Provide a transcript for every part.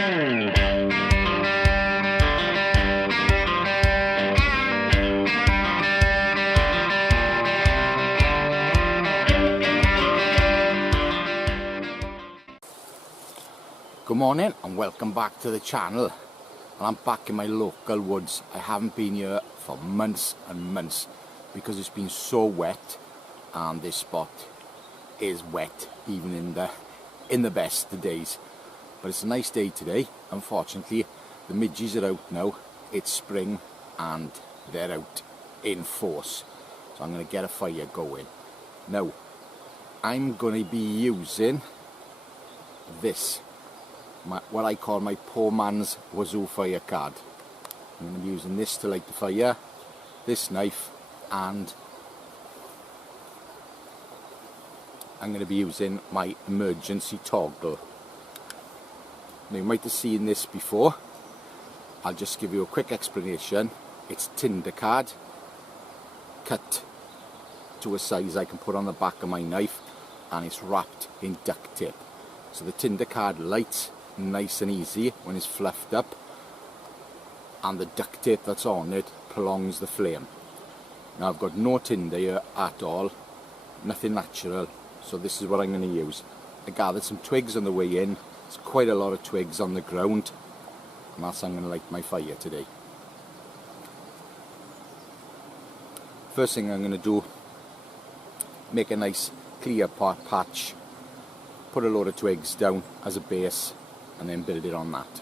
Good morning and welcome back to the channel. And I'm back in my local woods. I haven't been here for months and months because it's been so wet, and this spot is wet even in the best of days. But it's a nice day today. Unfortunately, the midges are out now. It's spring and they're out in force. So I'm going to get a fire going. Now, I'm going to be using this, what I call my poor man's wazoo fire card. I'm going to be using this to light the fire, this knife, and I'm going to be using my emergency toggle. Now, you might have seen this before. I'll just give you a quick explanation. It's tinder card cut to a size I can put on the back of my knife, and it's wrapped in duct tape. So the tinder card lights nice and easy when it's fluffed up, and the duct tape that's on it prolongs the flame. Now I've got no tinder here at all, nothing natural, so this is what I'm going to use. I gathered some twigs on the way in. There's quite a lot of twigs on the ground, and that's how I'm going to light my fire today. First thing I'm going to do, make a nice clear patch, put a load of twigs down as a base, and then build it on that.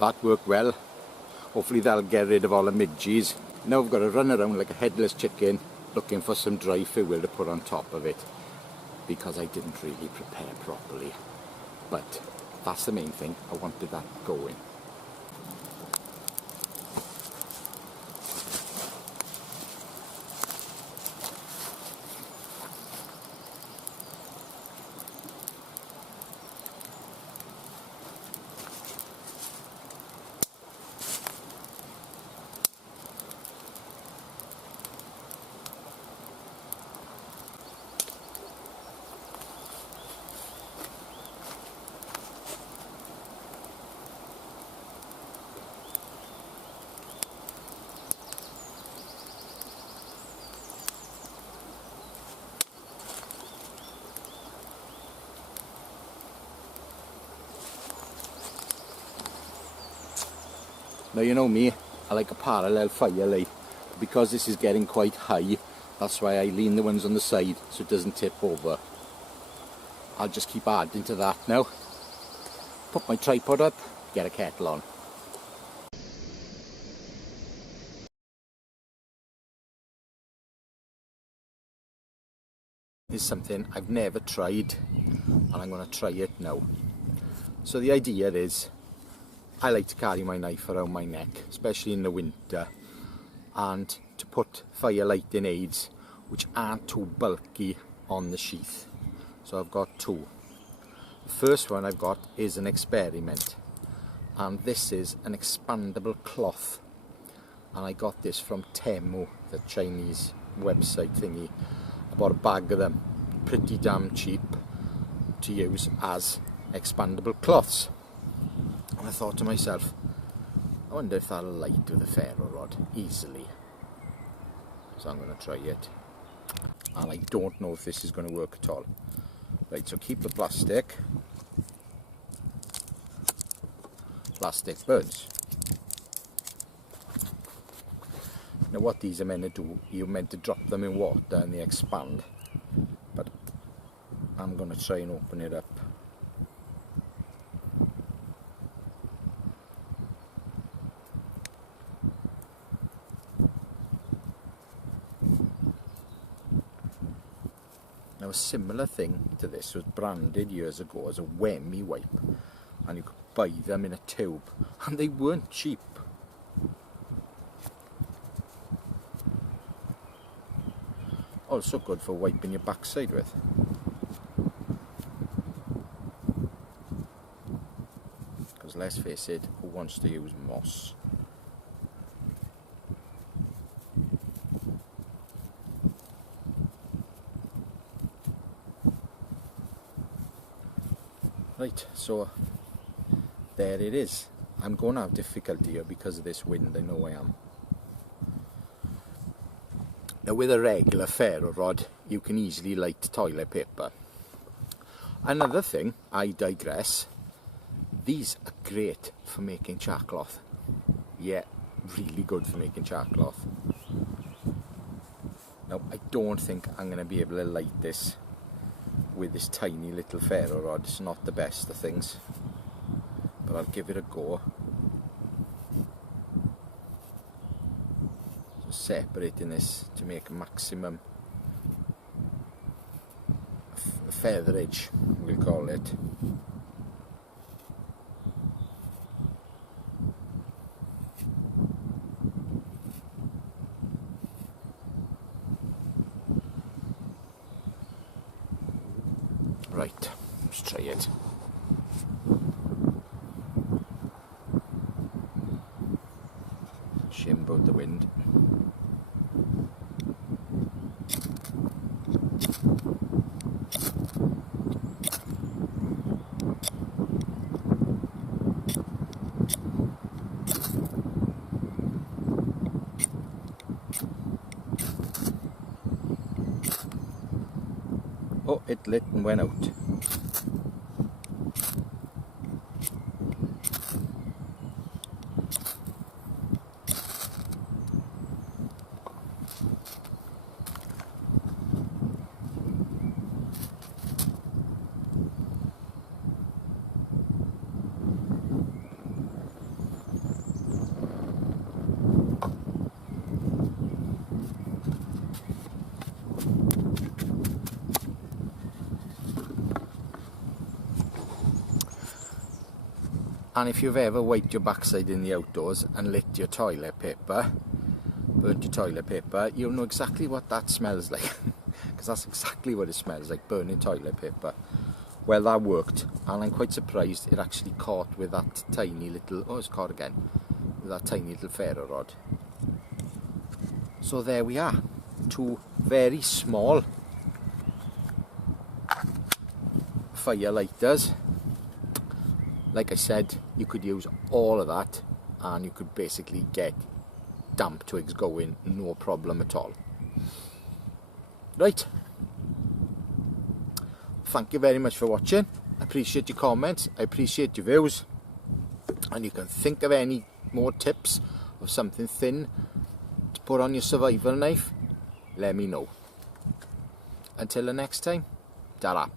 that worked well. Hopefully that'll get rid of all the midges. Now I've got to run around like a headless chicken looking for some dry fuel to put on top of it, because I didn't really prepare properly. But that's the main thing, I wanted that going. Now you know me, I like a parallel firelight. Because this is getting quite high, that's why I lean the ones on the side so it doesn't tip over. I'll just keep adding to that now. Put my tripod up, get a kettle on. This is something I've never tried, and I'm going to try it now. So the idea is, I like to carry my knife around my neck, especially in the winter, and to put fire lighting aids which aren't too bulky on the sheath. So I've got two. The first one I've got is an experiment, and this is an expandable cloth, and I got this from Temu, the Chinese website thingy. I bought a bag of them, pretty damn cheap, to use as expandable cloths. And I thought to myself, I wonder if that'll light with a ferro rod easily. So I'm going to try it. And I don't know if this is going to work at all. Right, so keep the plastic. Plastic burns. Now what these are meant to do, you're meant to drop them in water and they expand. But I'm going to try and open it up. Now a similar thing to this was branded years ago as a Wemmy wipe, and you could buy them in a tube, and they weren't cheap. Also good for wiping your backside with. Because let's face it, who wants to use moss? Right, so there it is. I'm going to have difficulty here because of this wind, I know I am. Now with a regular ferro rod, you can easily light toilet paper. Another thing, I digress, these are great for making charcloth. Yeah, really good for making charcloth. Now I don't think I'm going to be able to light this with this tiny little ferro rod. It's not the best of things, but I'll give it a go. So separating this to make a maximum featherage, we'll call it. Right, let's try it. Shame about the wind. Oh, it lit and went out. And if you've ever wiped your backside in the outdoors and lit your toilet paper, burnt your toilet paper, you'll know exactly what that smells like. Because that's exactly what it smells like, burning toilet paper. Well, that worked, and I'm quite surprised it actually caught with that tiny little, oh, it's caught again, with that tiny little ferro rod. So there we are, 2 very small fire lighters. Like I said, you could use all of that and you could basically get damp twigs going, no problem at all. Right, thank you very much for watching. I appreciate your comments, I appreciate your views, and you can think of any more tips of something thin to put on your survival knife, let me know. Until the next time, ta-ra.